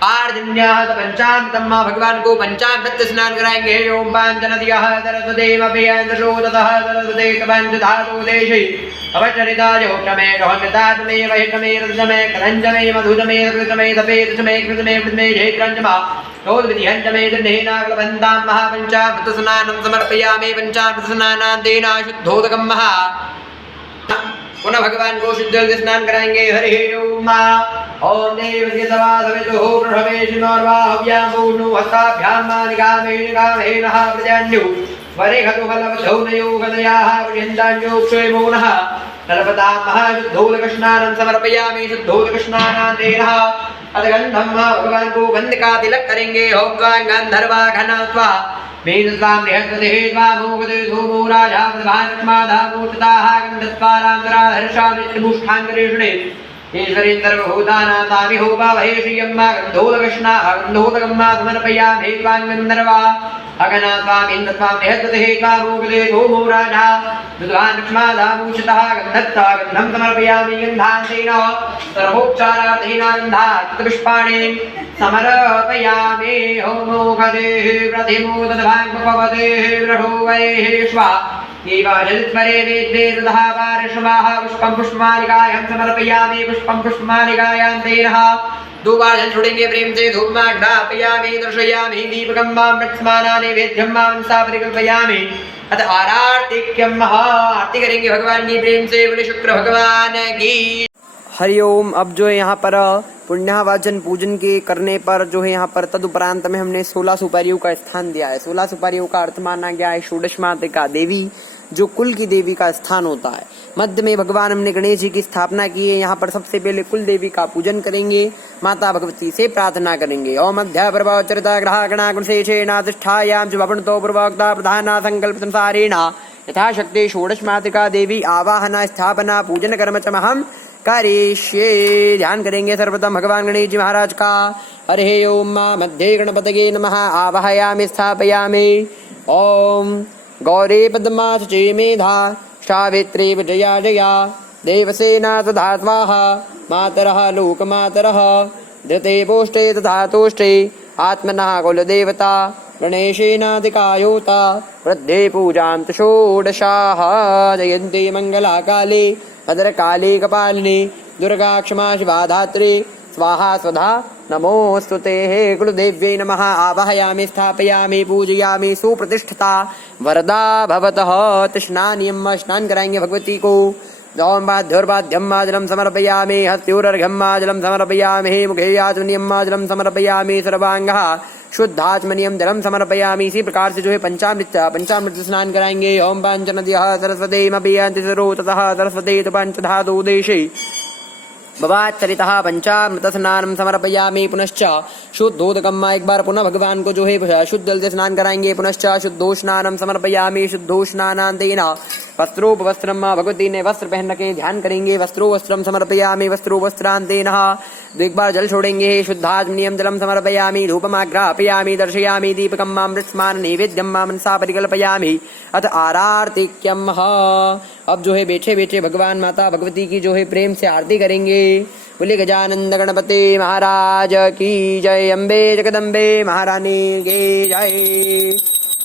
पार्जन्याः पंचामृतं मां भगवान को पंचामृत स्नान कराएंगे। ओम पांचनदियः सरस्वतीमभियन्द्रो ततः सरस्वती पंचधातु देशे अवचरिता जोक्षमे रोहमृतात्मे वैष्णमे रजमे करञ्जमे मधुजमे कृतमे तपेतमे कृतमे कृतमे जैत्रञ्जमा नोद्विधिहञ्जमे दृढेनाग्लबन्धां महापञ्चामृतस्नानं समर्पयामि। पंचामृतस्नानान्तेन शुद्धोदकं महा पुनः भगवान को शुद्ध जल से स्नान कराएंगे। हरि ओम। ओम देवस्य तवा सवितुः प्रभवेशिनोर्वाहव्यां पूर्णो हस्ताभ्यां मानिकामे निकामेनः प्रजान्युः वरेहतु फलवधौ नयो गदयाः पर्यन्तान्यो क्षेमो नः नरपतां महाशुद्धोदकस्नानं समर्पयामि। शुद्धोदकस्नानान्तेन अधगन्धं भगवान को गंध का तिलक करेंगे। ओम गंधर्वा घनत्वा मेदस्वां निहन्तदेः स्वामोगदे सोमो राजा प्रधानक्ष्माधामूर्ताः गन्धत्वारान्तरा हर्षामित्रिमुष्ठाङ्गरेषणे ईश्वरेन्दर्वभूतानातामिहोपावहे श्रियम्मा गन्धोदकम्मा समर्पयामि। त्वां गन्धर्वा अगना त्वामिन्द्रत्वां निहन्तदेः स्वामोगदे सोमो राजा प्रधानक्ष्माधामूर्तः गन्धत्वा गन्धं समर्पयामि। गन्धान्तेन सर्वोपचारार्थेन गन्धात्पुष्पाणि समर्पयामि। होमोखदेः प्रथिमो तद्भाग्भवदेः वृषोवैः श्वा एवाजलित्वरे वेद्वेरुदः पारिश्रमाः पुष्पं पुष्पमालिकायां समर्पयामि। पुष्पं पुष्पमालिकायां तेन दो बार जल छोड़ेंगे प्रेम से। धूमाघ्रापयामि दर्शयामि दीपकं मां मृत्स्मानानि वेद्यं मां सा परिकल्पयामि। अत आरार्तिक्यं आरती करेंगे भगवान की प्रेम से। बोले शुक्र भगवान की हरिओम। अब जो है यहाँ पर पुण्यावाचन पूजन के करने पर जो है यहाँ पर तदुपरांत में हमने 16 सुपारियों का स्थान दिया है। 16 सुपारियों का अर्थ माना गया है षोडश मातृका देवी, जो कुल की देवी का स्थान होता है। मध्य में भगवान हमने गणेश जी की स्थापना की है। यहाँ पर सबसे पहले कुल देवी का पूजन करेंगे, माता भगवती से प्रार्थना करेंगे। ओम मध्य प्रभवचरिता ग्रह गणागुणशेषेणाधिष्ठायां च वपुणतो पूर्वोक्ता प्रधाना संकल्प अनुसारेण यथाशक्ति षोडश मातृका देवी आवाहना स्थापना पूजन कर्म च महं करिष्ये। ध्यान करेंगे सर्वप्रथम भगवान गणेश जी महाराज का। हरे ओम। मध्ये गणपतये नमः। आवाहयामि स्थापयामि। ओम गौरी पद्मा शुचि मेधा सावित्री विजया जया देवसेना तथा स्वाहा मातरः लोकमातरः धृते पोष्टे तथा तोष्टे आत्मनः कुलदेवता गणेशेनाधिकायोता वृद्धे पूजां षोडशाः। जयन्ती मंगला काले भद्रकाली कपालिनी दुर्गा क्षमा शिवा धात्री स्वाहा स्वधा नमोस्तुते। कुलदेव्यै नमः। आवाहयामि स्थापयामि पूजयामि। सुप्रतिष्ठिता वरदा भवतः। तृष्णानियम स्नान कराएंगे भगवती को। ओम बाध्योर्बाध्यं जलं समर्पयामि। हस्त्योरर्घ्यं जलं समर्पयामि। मुखे आचमनीयं जलं समर्पयामि। सर्वांगः शुद्धात्मनीयं जलं समर्पयामि। इसी प्रकार से जो है पंचामृत स्नान कराएंगे। ओम पांचनद्यः सरस्वतीमभियन्ति सरो ततः सरस्वती तु पंचधातु देशे भवाचरितः पंचामृत स्नानं समर्पयामि। पुनश्च शुद्धोदकम् एक बार पुनः भगवान को जो है शुद्ध जल से स्नान कराएंगे। पुनश्च शुद्धो स्नानं समर्पयामि। शुद्धो स्नानान्तेन वस्त्रोपवस्त्रम। भगवती ने वस्त्र पहन के ध्यान करेंगे। वस्त्रो वस्त्रम समर्पयामि। वस्त्रो वस्त्रान्तेन एक बार जल छोड़ेंगे। शुद्धात्मनीयं जलं समर्पयामि। धूपमाघ्रापयामि दर्शयामि दीपकं मां मृत्स्मान् नैवेद्यं मां मनसा परिकल्पयामि। अथ आरार्तिक्यम्। अब जो है बैठे बैठे भगवान माता भगवती की जो है प्रेम से आरती करेंगे। बोले गजानंद गणपति महाराज की जय। अम्बे जगदम्बे महारानी की जय।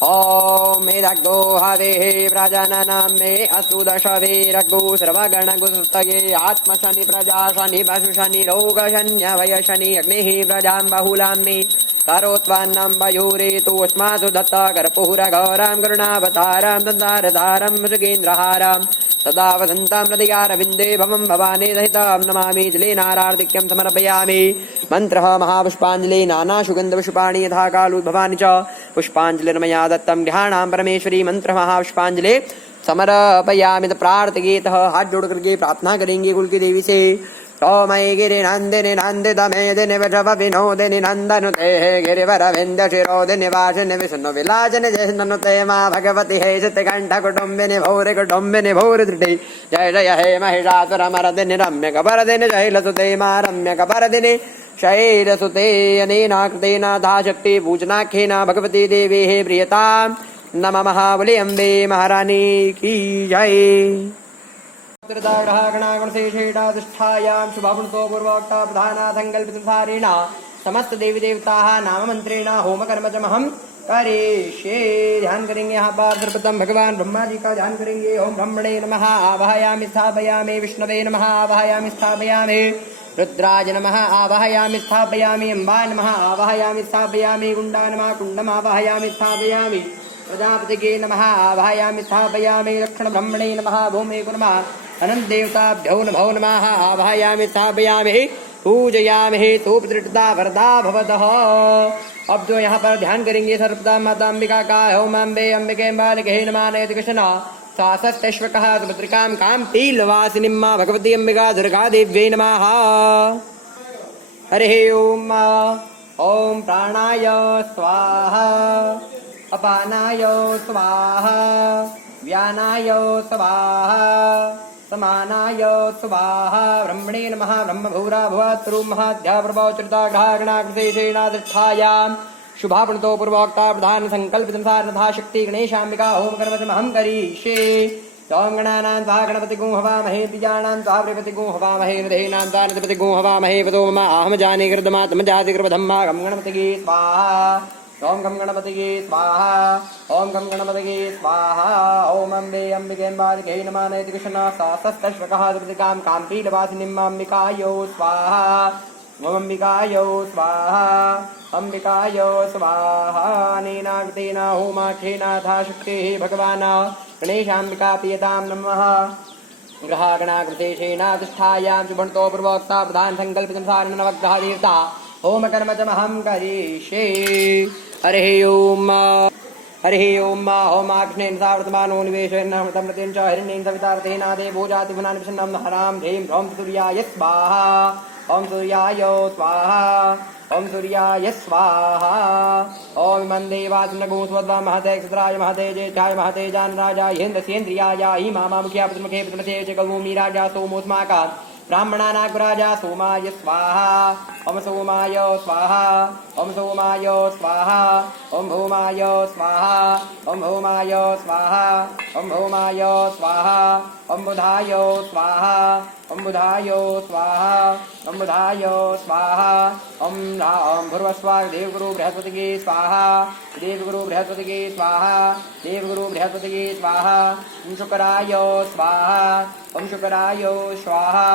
ओम मेदग्धो हवेः प्रजानानां मे अस्तु दशवीरग्गो सर्वगणगुस्तये आत्मशनि प्रजा शनि पशु शनि रोग शन्य भय शनि अग्निः प्रजां बहुलां मे करोत्वान्नं वयोरेतोऽस्मासु दत्ता कर्पूरघोरां करुणावतारां दन्तारधारं मृगेन्द्रहारां सदा वसन्तां हृदयारविन्दे भवं भवानी सहितां नमामि। जलेनारार्तिक्यं समर्पयामि। मन्त्रः महापुष्पाञ्जलि नानासुगन्धपुष्पाणि यथा कालोद्भवानि च पुष्पाञ्जलिर्मया दत्तं गृहाणां परमेश्वरी। मंत्र महापुष्पाञ्जलि समर्पयामि। प्रार्थयेतः हाथ जोड़ करके प्रार्थना करेंगे कुल की देवी से। मयि गिरिनन्दिनि नन्दित मेदिनि विषभ विनोदिनि नन्दनुते गिरिवर विन्द शिरोदिनि वासिनि विष्णु विलासिनि जयनुते मा भगवति हे चित्तकण्ठ कुटुम्बिनि भौरिदृढि जय जय हे महिषासुरमर्दिनि रम्य कपर्दिनि शैलसुते मा रम्य कपर्दिनि शैरसुते अनेना कृतेन शक्ति पूजनाख्येन भगवती देवेः प्रियतां नम महाबले अम्बे महारानी की जय। गणागणशेषेणाधिष्ठायां शुभवृतो पूर्वोक्ता प्रधाना संकल्पितसारेण समस्त देवी देवताः नाम मंत्रेण होम कर्म च महं करिष्ये। ध्यान करेंगे यहाँ पर सर्वप्रथम भगवान ब्रह्मा जी का ध्यान करेंगे। ओम ब्रह्मणे नमः आवाहयामि स्थापयामि, विष्णवे नमः आवाहयामि स्थापयामि, रुद्राय नमः आवाहयामि स्थापयामि, अम्बाय नमः आवाहयामि स्थापयामि, गुंडा नमः कुंडम आवाहयामि स्थापयामि, प्रजापतिगे नमः आवाहयामि स्थापयामि, दक्षिण ब्रह्मणे नमः भूमे नमः, अनंत देवताभ्यो नमो नमः आवाहयामि स्थापयामि, पूजयामि। सुप्रतिष्ठिता वरदा भवतः। अब जो यहाँ पर ध्यान करेंगे सर्वदा माता अंबिका का ओम अम्बे अम्बिके बालिके नमः नयति कृष्ण सासस्तेष्वकः सुभद्रिकां काम्पीलवासिनीं भगवती अंबिका दुर्गा देव्यै नमः। हरिः ओम। ओम प्राणाय स्वाहा, अपानाय स्वाहा, व्यानाय स्वाहा, समानाय स्वाहा। ब्रह्मणे नमः ब्रह्मभूरा भुवत्तरु महाध्याप्रभवचरिताग्रहागणाकृतेषेणाधिष्ठायां शुभाप्रणतो पूर्वोक्ता प्रधान संकल्पितनुसार तथा शक्ति गणेशाम्बिका होम कर्मचमहं करिष्ये। ओम गणानां त्वा गणपतिगुं हवामहे, द्विजानां त्वा बृहस्पतिगुं हवामहे, हृदयेनां त्वा नृपतिगुं हवामहे। वदो मम आहम जाने कृतमात्मजाति कृपधम्मा गं गणपतिगे स्वाहा। ओम गं गणपतिगे स्वाहा। ओम गं गणपतिगे स्वाहा। ओम अम्बे अम्बिके बालिके नमः नयति कृष्ण सासस्तेष्वकः सुभद्रिकां काम्पीलवासिनीं अम्बिकायो स्वाहा। ओम अम्बिकायो स्वाहा, अम्बिकायो स्वाहा। अनेन कृतेन होमाख्येन यथाशक्तिः भगवान् गणेशाम्बिका प्रियतां नमः। ग्रहागणाकृतेषेणाधिष्ठायां शुभणतो पूर्वोक्ता प्रधान संकल्पितनुसारेण नवग्रह देवता होम कर्म च महं करिष्ये। हरिः ओम। हरिः ओम। होमाग्नेन सावर्तमानो निवेशेन तमृतेन च हिरण्येन सवितार्थेन देवो जातिपुनानि प्रसन्नं हरां ह्रीं ह्रौं सूर्याय स्वाहा। ओम सूर्याय स्वाहा। ओम सूर्याय स्वाहा। ओम मंदेवाचनगो स्वद्वा महते क्षत्राय महते ज्येष्ठाय महते जानराजाय हेन्द्रसेन्द्रियाय हिमामुख्या प्रथमखे प्रथमथे च गौमी राजा सोमोस्माका ब्राह्मणानाग्राजा सोमाय स्वाहा। ओम सोमाय स्वाहा। ओम सोमाय स्वाहा। ओम भौमाय स्वाहा। ओम भौमाय स्वाहा। ओम भौमाय स्वाहा। ओम बुधाय स्वाहा। ओम बुधाय स्वाहा। ओम बुधाय स्वाहा। ओम भूर्वस्वाहा। देवगुरु बृहस्पतिगे स्वाहा। देवगुरु बृहस्पतिगे स्वाहा। देवगुरु बृहस्पतिगे स्वाहा। ओम शुक्राय स्वाहा। ओम शुक्राय स्वाहा।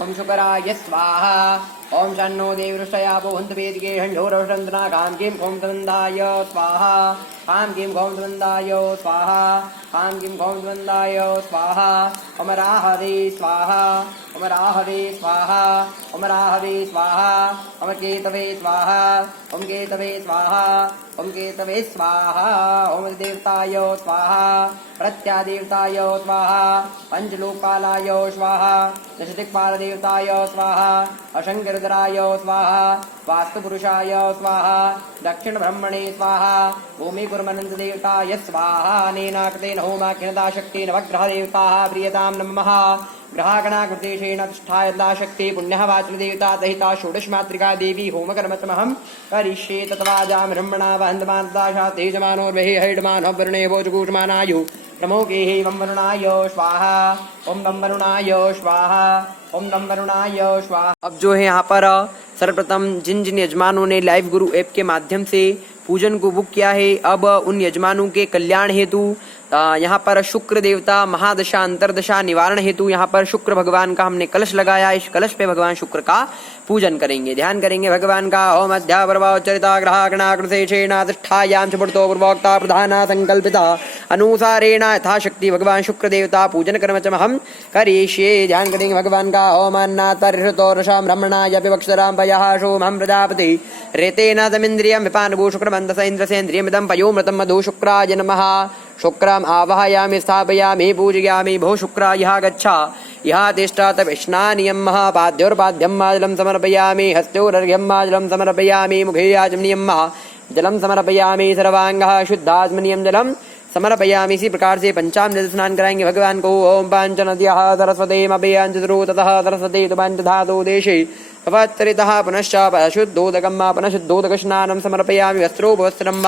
ओम शुक्राय स्वाहा। ओम शन्नो देवऋषयापो हन्त वेदिके हंढोरवसंतना काम किं खोम तवन्दाय स्वाहा। काम किं खोम तवन्दाय स्वाहा। काम किं खोम तवन्दाय स्वाहा। ओम राहवे स्वाहा। ओम राहवे स्वाहा। ओम राहवे स्वाहा। ओम केतवे स्वाहा। ओम केतवे स्वाहा। ओम केतवे स्वाहा। ओम देवताय स्वाहा। प्रत्यादेवताय स्वाहा। पंचलोकपालाय स्वाहा। दशदिक्पालदेवताय स्वाहा। अशंकरधराय स्वाहा। वास्तुपुरुषाय स्वाहा। दक्षिण ब्रह्मणे स्वाहा। भूमि कुर्मनंत देवताय स्वाहा। अनेन कृतेन होमाख्येन शक्ति नवग्रह देवताः प्रियतां नमः। ग्रहागणाकृतेषेण अधिष्ठाय शक्ति पुण्यः वाचन देवता सहिता षोडशमात्रिका देवी होम कर्मचमहं करिष्ये। तत्वाजां ब्रह्मणा वहन्तमानता तेजमानोर्वहि हैडमानः वर्णे भोजकूटमानायु प्रमोके वं वरुणाय स्वाहा। ओम वं वरुणाय स्वाहा। ओम नम वरुणाय स्वाहा। अब जो है यहाँ पर सर्वप्रथम जिन जिन यजमानों ने लाइव गुरु ऐप के माध्यम से पूजन को बुक किया है, अब उन यजमानों के कल्याण हेतु यहाँ पर शुक्र देवता महादशा अंतरदशा निवारण हेतु यहाँ पर शुक्र भगवान का हमने कलश लगाया। इस कलश पे भगवान शुक्र का पूजन करेंगे। ध्यान करेंगे भगवान का। ओम अध्यापरवाचरिता ग्रहागणाकृतेषेणाधिष्ठायां चतुर्थो पूर्वोक्ता प्रधाना संकल्पिता अनुसारेण यथाशक्ति भगवान शुक्र देवता पूजन कर्म च महं करिष्ये। ध्यान करेंगे भगवान का। ओम अन्नातर्हृतो रसां ब्रह्मणाय विवक्षरां पयः सोमहं प्रजापति रेतेन तमिन्द्रियं विपानभू शुक्रमन्दस इन्द्रसेन्द्रियमिदं पयोमृतं मधु शुक्राय नमः। शुक्रम् आवाहयामि स्थापयामि पूजयामि। भो शुक्र यः गच्छ यः तिष्ठ तविष्णानियं पाद्योर्पाद्यं जलं समर्पयामि। हस्तोरर्घ्यं जलं समर्पयामि। मुखे आचमनीयं जलं समर्पयामि। सर्वाङ्गः शुद्धात्मनीयं जलं समर्पयामि। इसी प्रकार से पंचामृत स्नान कराएंगे भगवान को। ओम पांचनद्यः सरस्वती अभियांजरो ततः सरस्वती तुपंच धातु देशे पवत्रितः पुनश्च शुद्धोदकम् पुनः स्नानम समर्पयामि। वस्त्रम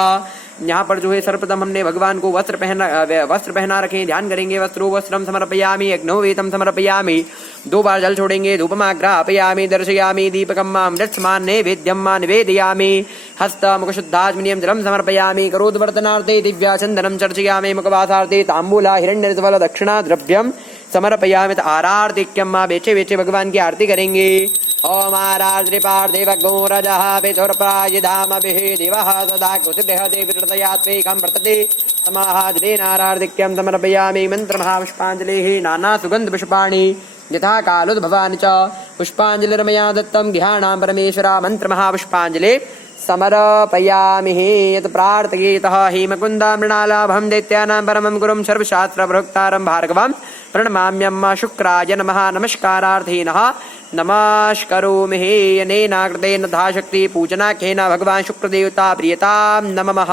यहाँ पर जो है सर्वप्रथम हमने भगवान को वस्त्र पहना रखे, ध्यान करेंगे। वस्त्रम समर्पयामि यज्ञोवेतम समर्पयामि। 2 बार जल छोड़ेंगे। धूपमाग्रापयामि दर्शयामि दीपकम् अमृतस्मान् नैवेद्यम् निवेदयामि। हस्त मुखशुद्धाचमनीयं जलं समर्पयामि। करोद्वर्तनार्थे दिव्याचन्दनं चर्चयामि। मुखवासार्थे ताम्बूला हिरण्यरज्ज्वल दक्षिणा द्रव्यं समर्पयामि। आरार्तिक्यम बेचे बेचे भगवान की आरती करेंगे। ओम आराद्रिपार्थिवगोरजः पितुर्प्रायधामभिः दिवः सदा कुतिबृहति विरतयात्वेकं वर्तते समाहाद्रेनारार्तिक्यं समर्पयामि। मन्त्रमहापुष्पाञ्जलिः नाना सुगन्धपुष्पाणि यथा कालोद्भवानि च पुष्पाञ्जलिर्मया दत्तं ज्ञानां परमेश्वरा। मन्त्रमहापुष्पाञ्जलिः समर्पयामि। यत् प्रार्थयेतः हि मुकुन्दा मृणालाभं दैत्यानां परमं गुरुं सर्वशास्त्रप्रवक्तारं भार्गवं प्रणमाम्यं। शुक्राय नमः। नमस्कारार्थीनः नमस्करोमि। अनेनाकृतेन तथाशक्ति पूजनाख्येन भगवान् शुक्रदेवता प्रियतां नमः।